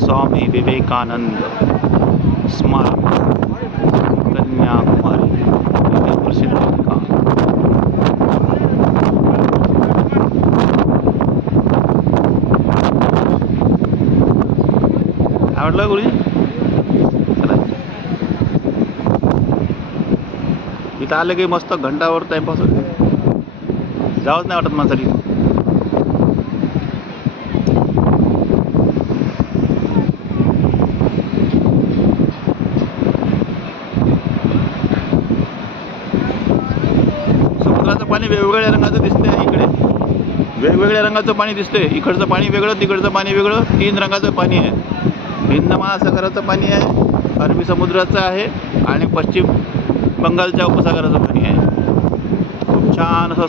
स्वामी विवेकानंद स्मारक कन्याकुमारी इथे प्रसिद्ध ठिकाण। आवडलं गुरुजी? चला इथं आलं की मस्त घंटावर टाइमपास होते, जावंच नाही वाटत माणसाला। समुद्राचं पाणी वेगवेगळ्या रंगाचं दिसतंय, इकडे वेगवेगळ्या रंगाचं पाणी दिसतंय, इकडचं पाणी वेगळं तिकडचं पाणी वेगळं, 3 रंगाचं पाणी आहे। हिंद महासागराचं पाणी आहे, अरबी समुद्राचं आहे आणि पश्चिम बंगालच्या उपसागराचं पाणी आहे। खूप छान असं